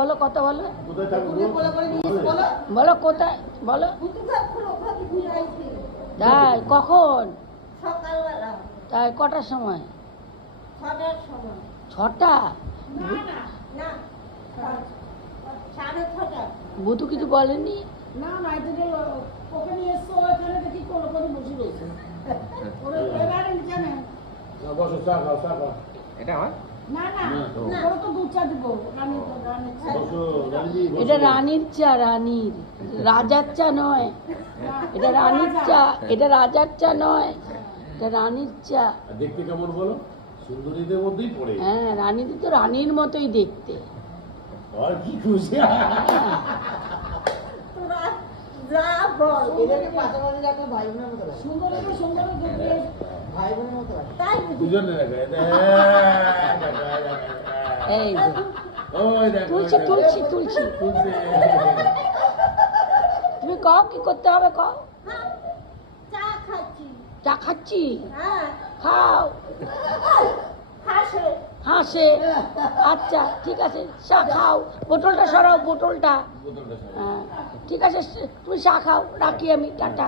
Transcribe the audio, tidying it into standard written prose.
বলো কথা বলো বলো কোথায় বলো তাই কখন সকালবেলা তাই কটার সময় 6টার সময়। ছটা না 6:30। বুধু কিছু বলেনি না না এটা ওকে নিয়ে এসছো ওখানে দেখি কোনো কোনো বসে রয়েছে ওরা এবারে জানেন বসো চা খাও চা খাও। এটা হয় না না ওরা তো দুধ চা দিব রানী বসো রানী বসো। এটা রানীর চা রানীর রাজার চা নয় এটা রানীর চা এটা রাজার চা নয় এটা রানীর চা আর দেখতে কেমন বলো সুন্দরীদের মধ্যেই পড়ে হ্যাঁ রানীদের তো রানীর মতোই দেখতে আর কি খুশি তোরা যা বল এদেরকে পাশাপাশি রাখা ভাই বোনের মতো লাগে সুন্দর সুন্দর দুধ দিয়ে ভাই বোনের মতো লাগে তাই বুঝি। দুজনে দেখে এই যে ওই দেখো তুলছি তুলছি তুলছি তুলছে তুমি কও কি করতে হবে কও হ্যাঁ, চা খাচ্ছি। চা খাচ্ছি হ্যাঁ খাও হাসে হাসে আচ্ছা ঠিক আছে চা খাও বোতলটা সরাও বোতলটা বোতলটা সরাও। হ্যাঁ ঠিক আছে তুমি চা খাও রাখি আমি টাটা